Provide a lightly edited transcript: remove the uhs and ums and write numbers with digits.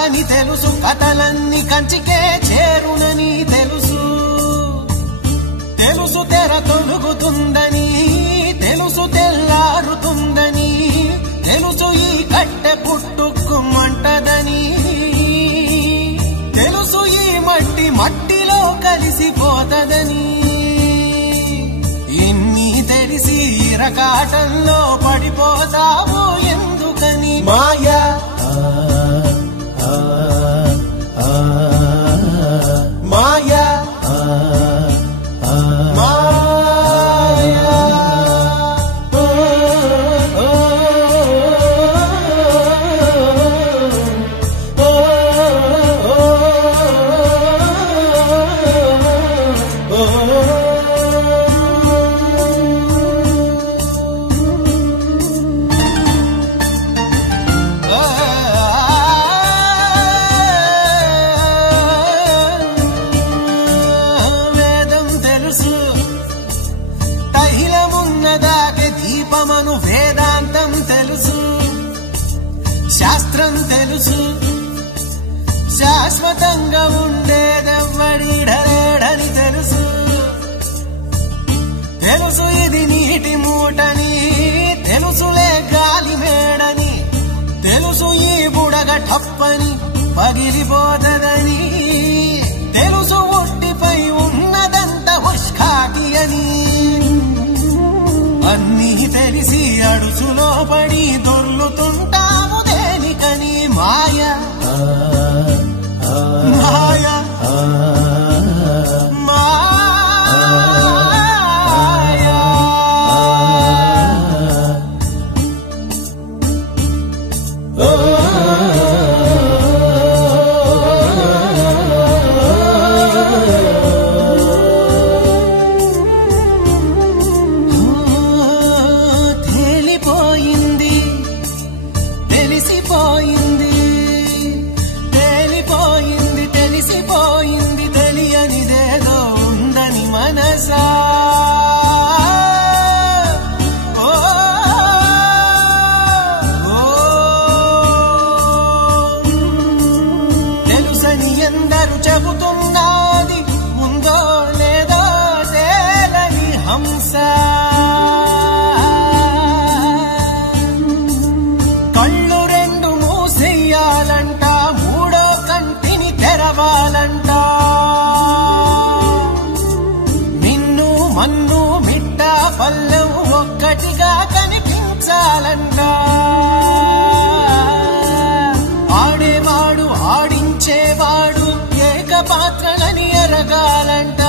అని తెలుసు, కథలన్నీ కంచికే చేరునని తెలుసు. తెలుసు తెర తొలుగుతుందని, తెలుసు తెల్లారుతుందని, తెలుసు ఈ కట్టె పుట్టుకుమంటదని, తెలుసు ఈ మట్టి మట్టిలో కలిసిపోతదని. ఇన్ని తెలిసి ఇరకాటంలో పడిపోతావు ఎందుకని? మాయా మాయా దీపమను వేదాంతం తెలుసు, శాస్త్రం తెలుసు, శాశ్వతంగా ఉండేదెవ్వడిడలేడని తెలుసు. తెలుసు ఇది నీటి మూటని, తెలుసులే గాలి మేడని, తెలుసు ఈ బుడగ టప్పని పగిలిపోతదని, తెలుసు ఒట్టిపై ఉన్నదంత హుష్కాకి అని. అన్నీ తెలిసి అడుసులో పడి దొర్లుతుంటాము దేనికని? మాయా మాయా మాయా. తెలిసిపోయింది తెలియనిదేదో ఉందని మనసా. తెలుసని ఎందరు చెబుతున్నది ఉందో లేదో తేలని హంస. కళ్ళు రెండు మూసెయ్యాలంట, మూడో కంటిని తెరవాలంట. నిన్ను మన్ను మిట్ట పల్లెం ఒక్కటిగా కనిపించాలంట. ఆడేవాడు ఆడించేవాడు ఏకపాత్రలని ఎరగాలంట.